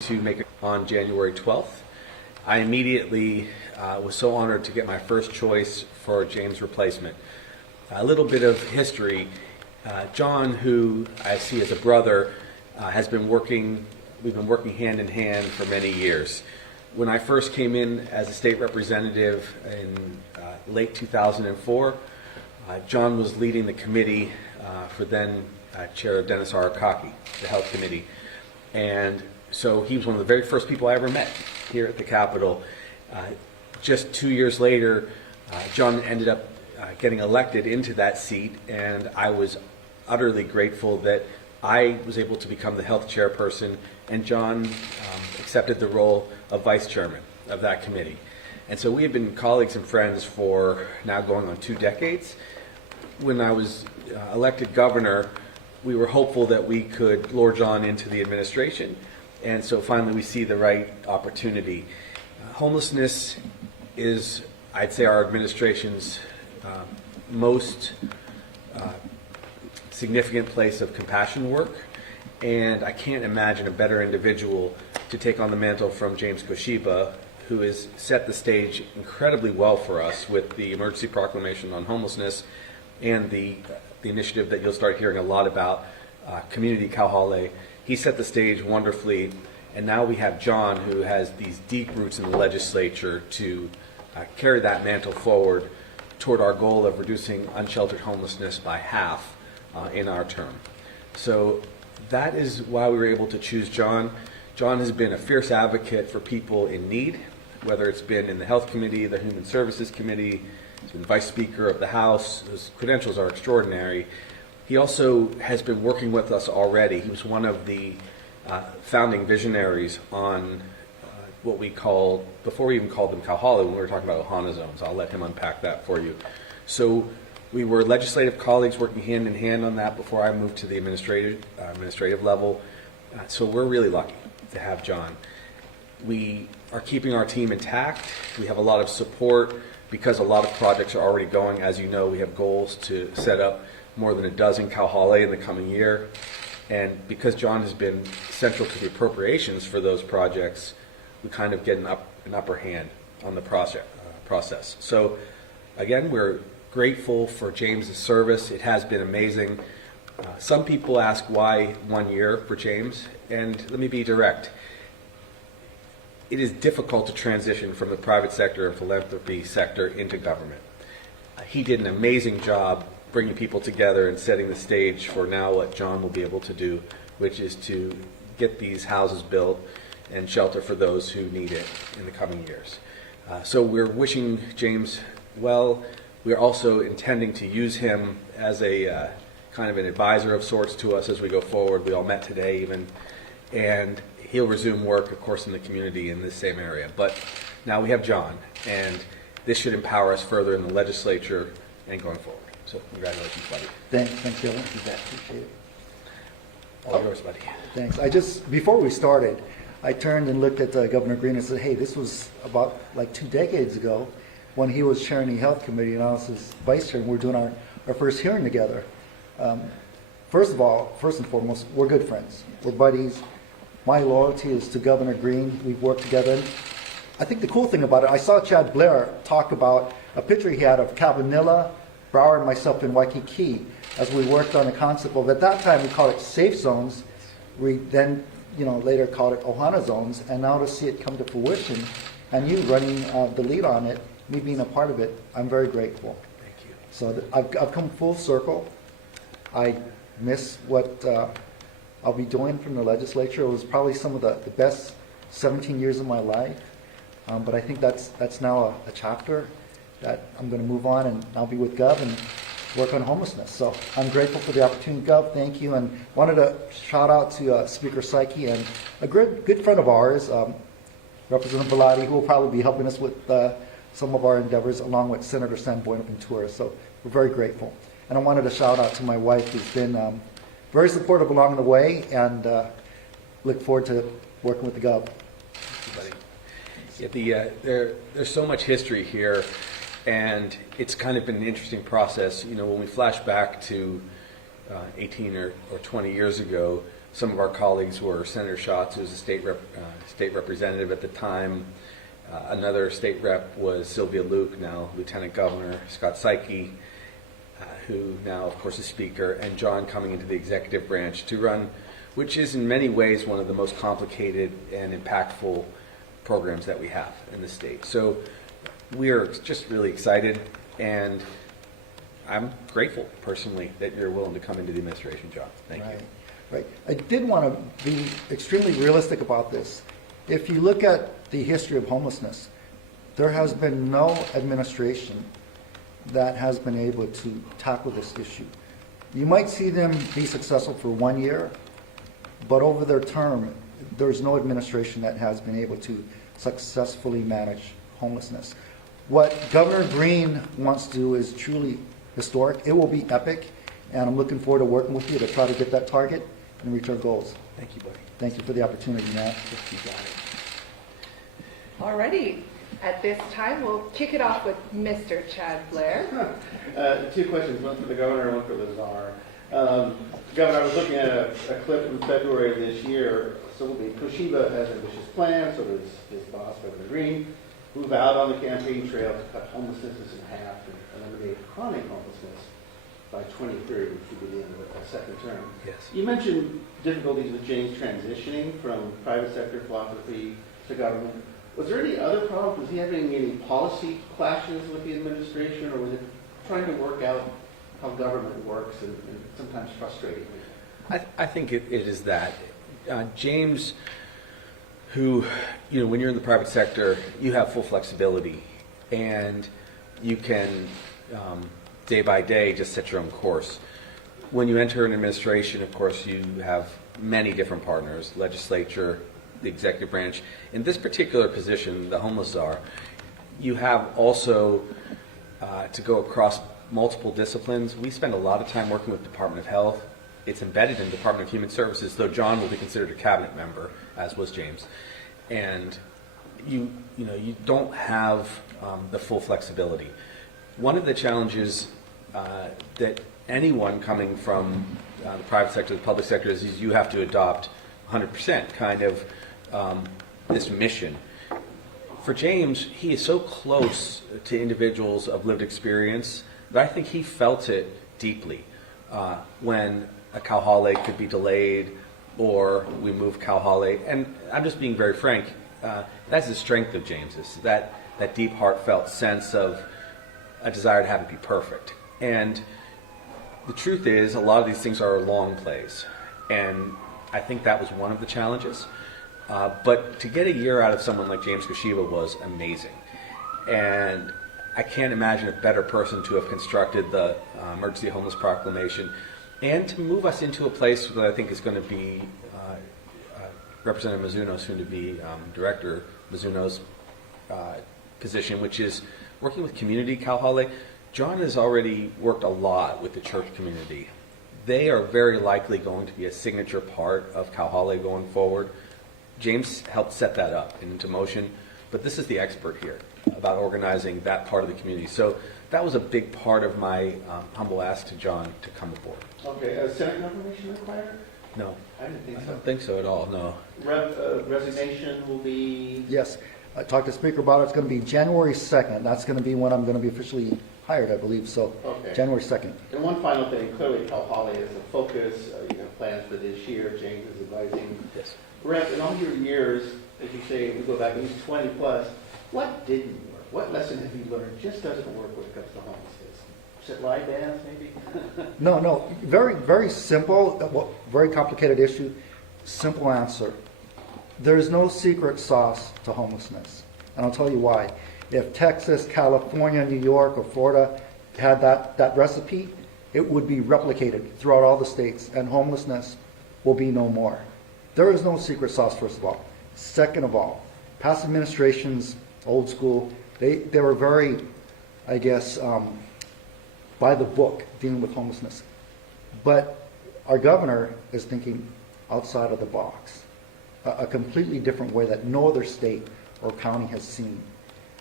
to make it on January 12th. I immediately was so honored to get my first choice for James' replacement. A little bit of history. John, who I see as a brother, we've been working hand in hand for many years. When I first came in as a state representative in late 2004, John was leading the committee for then Chair Dennis Arakaki, the Health Committee. And so he was one of the very first people I ever met here at the Capitol. Just 2 years later, John ended up getting elected into that seat, and I was utterly grateful that I was able to become the health chairperson, and John accepted the role of vice chairman of that committee. And so we have been colleagues and friends for now going on 2 decades. When I was elected governor, we were hopeful that we could lure John into the administration, and so finally we see the right opportunity. Homelessness is, I'd say, our administration's most significant place of compassion work, and I can't imagine a better individual to take on the mantle from James Koshiba, who has set the stage incredibly well for us with the emergency proclamation on homelessness and the initiative that you'll start hearing a lot about, Community Kauhale. He set the stage wonderfully, and now we have John, who has these deep roots in the legislature to carry that mantle forward toward our goal of reducing unsheltered homelessness by half in our term. So that is why we were able to choose John. John has been a fierce advocate for people in need, whether it's been in the Health Committee, the Human Services Committee. He's been Vice Speaker of the House. His credentials are extraordinary. He also has been working with us already. He was one of the founding visionaries on what we called, before we even called them Kauhale, when we were talking about Ohana zones. I'll let him unpack that for you. So we were legislative colleagues working hand in hand on that before I moved to the administrative level. So we're really lucky to have John. We are keeping our team intact. We have a lot of support because a lot of projects are already going. As you know, we have goals to set up more than a dozen Kauhale in the coming year. And because John has been central to the appropriations for those projects, we kind of get an upper hand on the process. So again, we're grateful for James's service. It has been amazing. Some people ask why 1 year for James, and let me be direct. It is difficult to transition from the private sector and philanthropy sector into government. He did an amazing job bringing people together and setting the stage for now what John will be able to do, which is to get these houses built and shelter for those who need it in the coming years. So we're wishing James well. We're also intending to use him as a kind of an advisor of sorts to us as we go forward. We all met today even, and he'll resume work, of course, in the community in this same area. But now we have John, and this should empower us further in the legislature and going forward. So congratulations, buddy. Thanks, Dylan. Appreciate it. All yours, buddy. Thanks. Before we started, I turned and looked at Governor Green and said, hey, this was about like 2 decades ago when he was chairing the Health Committee and I was his vice chair, and we're doing our first hearing together. First and foremost, we're good friends. We're buddies. My loyalty is to Governor Green. We've worked together. I think the cool thing about it, I saw Chad Blair talk about a picture he had of Cabanilla, Brower, and myself in Waikiki as we worked on the concept of, at that time we called it safe zones. We then, later called it Ohana zones, and now to see it come to fruition and you running the lead on it, me being a part of it, I'm very grateful. Thank you. So I've come full circle. I miss what I'll be doing from the legislature. It was probably some of the best 17 years of my life, but I think that's now a chapter that I'm going to move on, and I'll be with Gov and work on homelessness. So I'm grateful for the opportunity, Gov. Thank you, and wanted to shout out to Speaker Psyche and a good friend of ours, Representative Bellotti, who will probably be helping us with some of our endeavors, along with Senator San Buenaventura. So we're very grateful. And I wanted to shout out to my wife, who's been very supportive along the way, and look forward to working with the Gov. Yeah, there's so much history here, and it's kind of been an interesting process. When we flash back to 18 or 20 years ago, Some of our colleagues were Senator Schatz, who was a state representative at the time. Another state rep was Sylvia Luke, now Lieutenant Governor, Scott Psyche, who now, of course, is Speaker, and John coming into the executive branch to run, which is in many ways one of the most complicated and impactful programs that we have in the state. So we are just really excited, and I'm grateful personally that you're willing to come into the administration, John. Thank you. Right. I did want to be extremely realistic about this. If you look at the history of homelessness, there has been no administration that has been able to tackle this issue. You might see them be successful for 1 year, but over their term, there's no administration that has been able to successfully manage homelessness. What Governor Green wants to do is truly historic. It will be epic, and I'm looking forward to working with you to try to get that target and reach our goals. Thank you, buddy. Thank you for the opportunity, Matt. You got it. Alrighty, at this time, we'll kick it off with Mr. Chad Blair. Two questions, one for the governor and one for the czar. Governor, I was looking at a clip from February of this year. So Koshiba has ambitious plans, so does his boss, Governor Green, who vowed on the campaign trail to cut homelessness in half and eliminate chronic homelessness by 2030, which would be the end of a second term. Yes. You mentioned difficulties with James transitioning from private sector philosophy to government. Was there any other problems? Was he having any policy clashes with the administration, or was it trying to work out how government works and sometimes frustrating? I think it is that. James, who, when you're in the private sector, you have full flexibility, and you can, day by day, just set your own course. When you enter an administration, of course, you have many different partners, legislature, the executive branch. In this particular position, the homeless czar, you have also to go across multiple disciplines. We spend a lot of time working with Department of Health. It's embedded in Department of Human Services, though John will be considered a cabinet member, as was James. And you don't have the full flexibility. One of the challenges that anyone coming from the private sector, the public sector, is you have to adopt 100% kind of this mission. For James, he is so close to individuals of lived experience that I think he felt it deeply when a Kauhale could be delayed or we move Kauhale. And I'm just being very frank, that's the strength of James's, that deep heartfelt sense of a desire to have it be perfect. And the truth is, a lot of these things are long plays. And I think that was one of the challenges. But to get a year out of someone like James Koshiba was amazing. And I can't imagine a better person to have constructed the Emergency Homeless Proclamation and to move us into a place that I think is going to be Representative Mizuno, soon to be Director Mizuno's position, which is working with community Kauhale. John has already worked a lot with the church community. They are very likely going to be a signature part of Kauhale going forward. James helped set that up and into motion, but this is the expert here about organizing that part of the community. So that was a big part of my humble ask to John to come aboard. Okay, Senate confirmation required? No, I didn't think I so. don't think so at all, no. Resignation will be... Yes, I talked to Speaker about it. It's going to be January 2nd. That's going to be when I'm going to be officially hired, I believe. So Okay. January 2nd. And one final thing, clearly Kauhale is a focus. You have plans for this year. James is advising. Yes. Rep, in all your years, as you say, we go back at least 20 plus, what didn't work? What lesson have you learned just doesn't work when it comes to homelessness? Should lie dance, maybe? No. Very, very simple, very complicated issue. Simple answer. There's no secret sauce to homelessness. And I'll tell you why. If Texas, California, New York, or Florida had that recipe, it would be replicated throughout all the states, and homelessness will be no more. There is no secret sauce, first of all. Second of all, past administrations, old school, they were very, I guess, by the book dealing with homelessness. But our governor is thinking outside of the box, a completely different way that no other state or county has seen.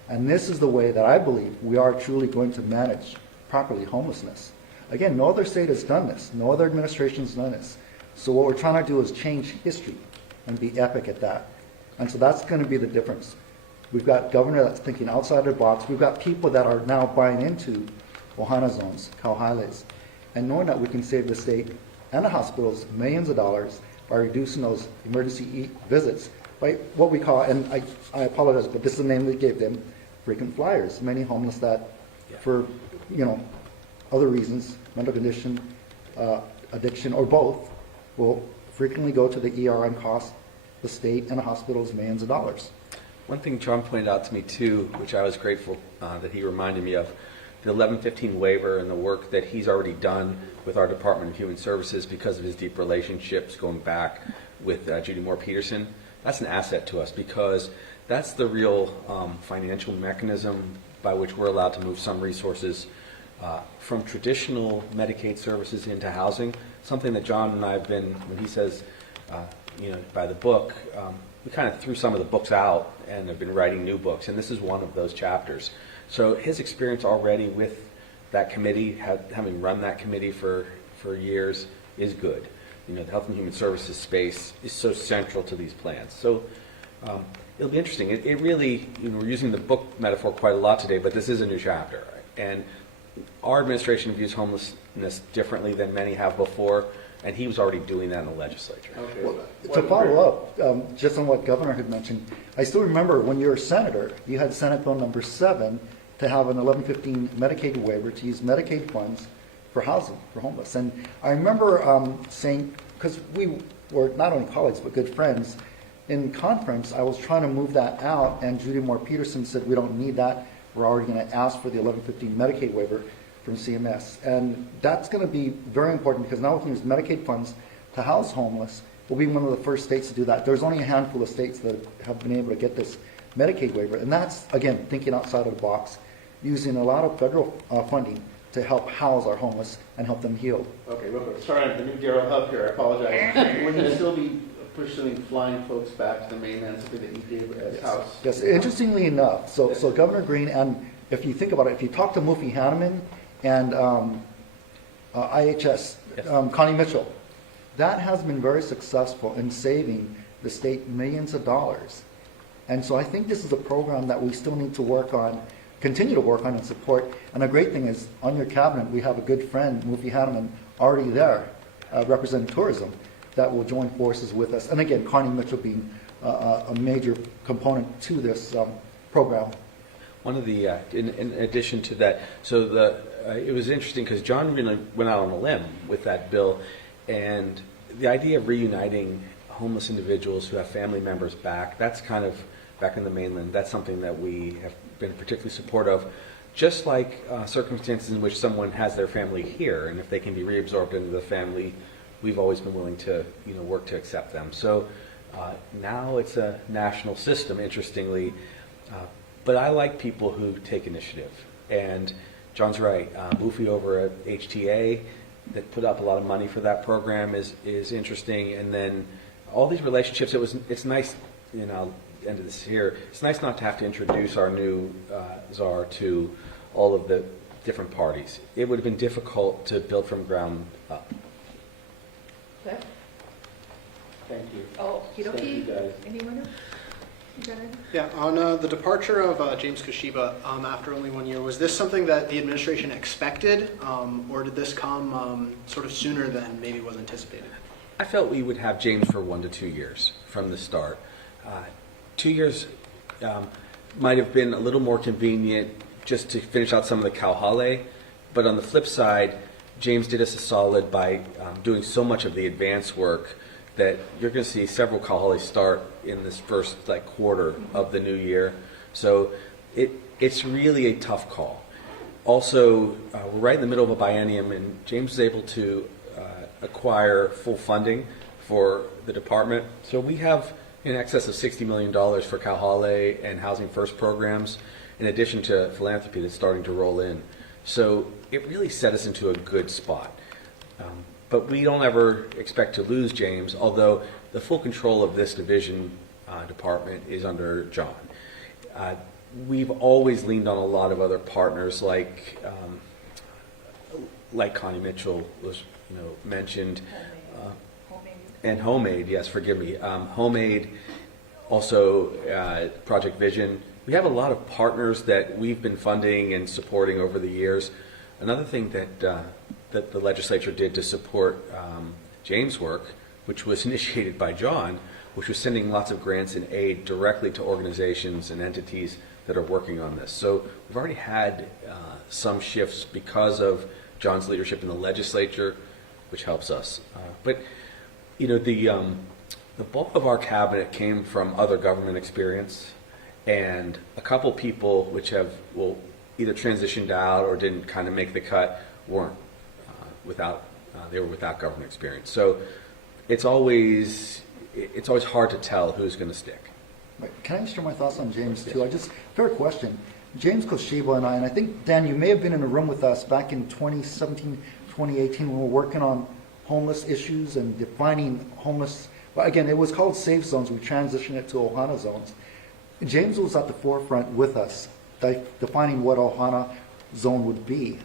And this is the way that I believe we are truly going to manage properly homelessness. Again, no other state has done this. No other administration has done this. So what we're trying to do is change history and be epic at that. And so that's going to be the difference. We've got governor that's thinking outside the box. We've got people that are now buying into Ohana zones, kauhales, and knowing that we can save the state and the hospitals millions of dollars by reducing those emergency visits by what we call, and I apologize, but this is the name we gave them, frequent flyers. Many homeless that, for other reasons, mental condition, addiction, or both, will frequently go to the ER and cost the state and the hospitals millions of dollars. One thing John pointed out to me too, which I was grateful that he reminded me of, the 1115 waiver and the work that he's already done with our Department of Human Services because of his deep relationships going back with Judy Moore Peterson. That's an asset to us because that's the real financial mechanism by which we're allowed to move some resources from traditional Medicaid services into housing, something that John and I have been, when he says, by the book, we kind of threw some of the books out and have been writing new books, and this is one of those chapters. So his experience already with that committee, having run that committee for years, is good. The Health and Human Services space is so central to these plans. So it'll be interesting. It really, we're using the book metaphor quite a lot today, but this is a new chapter. And our administration views homelessness differently than many have before, and he was already doing that in the legislature. Okay. Well, to follow up, just on what Governor had mentioned, I still remember when you were a senator, you had Senate Bill number 7 to have an 1115 Medicaid waiver to use Medicaid funds for housing for homeless. And I remember saying, because we were not only colleagues but good friends, in conference I was trying to move that out, and Judy Moore Peterson said we don't need that. We're already going to ask for the 1115 Medicaid waiver from CMS. And that's going to be very important because now we can use Medicaid funds to house homeless. We'll be one of the first states to do that. There's only a handful of states that have been able to get this Medicaid waiver. And that's, again, thinking outside of the box, using a lot of federal funding to help house our homeless and help them heal. Okay, real quick. Sorry, I'm the new Daryl Hub here. I apologize. Would you still be pursuing flying folks back to the mainland, something that you did at his house? Yes, interestingly enough, so Governor Green, and if you think about it, if you talk to Mufi Hanneman and IHS, Connie Mitchell, that has been very successful in saving the state millions of dollars. And so I think this is a program that we still need to work on, continue to work on and support. And the great thing is, on your cabinet, we have a good friend, Mufi Hanneman, already there, representing tourism, that will join forces with us. And again, Connie Mitchell being a major component to this program. One of the, in addition to that, so it was interesting because John really went out on a limb with that bill, and the idea of reuniting homeless individuals who have family members back, that's kind of back in the mainland, that's something that we have been particularly supportive of, just like circumstances in which someone has their family here, and if they can be reabsorbed into the family, we've always been willing to work to accept them. So now it's a national system, interestingly, but I like people who take initiative. And John's right, Mufi over at HTA that put up a lot of money for that program is interesting. And then all these relationships, it's nice, end of this here, it's nice not to have to introduce our new czar to all of the different parties. It would have been difficult to build from ground up. Cliff? Thank you. Oh, Thank you, guys. Anyone else? You got it? Yeah, on the departure of James Koshiba after only 1 year, was this something that the administration expected, or did this come sort of sooner than maybe was anticipated? I felt we would have James for 1 to 2 years from the start. 2 years might have been a little more convenient just to finish out some of the kauhale, but on the flip side, James did us a solid by doing so much of the advance work that you're going to see several kauhale start in this first quarter of the new year. So it's really a tough call. Also, we're right in the middle of a biennium, and James was able to acquire full funding for the department. So we have in excess of $60 million for kauhale and Housing First programs, in addition to philanthropy that's starting to roll in. So it really set us into a good spot. But we don't ever expect to lose James, although the full control of this division department is under John. We've always leaned on a lot of other partners, like Connie Mitchell was mentioned. And Homemade, yes, forgive me. Homemade, also Project Vision. We have a lot of partners that we've been funding and supporting over the years. Another thing that the legislature did to support James' work, which was initiated by John, which was sending lots of grants and aid directly to organizations and entities that are working on this. So we've already had some shifts because of John's leadership in the legislature, which helps us. But you know, the bulk of our cabinet came from other government experience, and a couple people which have either transitioned out or didn't kind of make the cut weren't they were without government experience. So it's always hard to tell who's going to stick. Right. Can I share my thoughts on James too? Fair question. James Koshiba and I think, Dan, you may have been in a room with us back in 2017, 2018 when we were working on homeless issues and defining homeless. Well, again, it was called safe zones. We transitioned it to Ohana zones. James was at the forefront with us, defining what Ohana zone would be.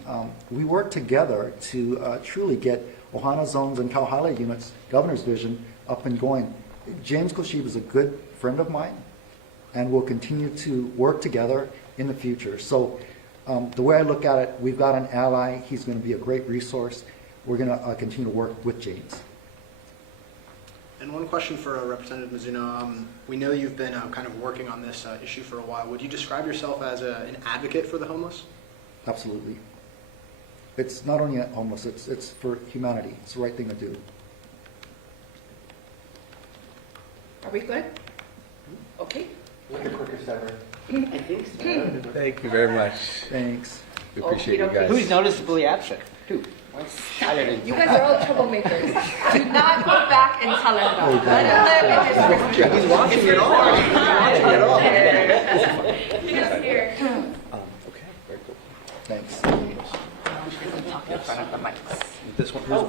We worked together to truly get Ohana zones and Kauhala units, governor's vision, up and going. James Koshiba is a good friend of mine, and we'll continue to work together in the future. So the way I look at it, we've got an ally. He's going to be a great resource. We're going to continue to work with James. And one question for Representative Mizuno. We know you've been kind of working on this issue for a while. Would you describe yourself as an advocate for the homeless? Absolutely. It's not only homeless, it's for humanity. It's the right thing to do. Are we good? Okay. You're the quickest ever. I think so. Thank you very much. Thanks. We appreciate you Okey-dokey. guys. Who's noticeably absent, too? You guys are all troublemakers. Do not go back and tell him about it. He's watching it all. He's watching it all. He is here. Okay, very cool. Thanks. In front of the mics. This one, who's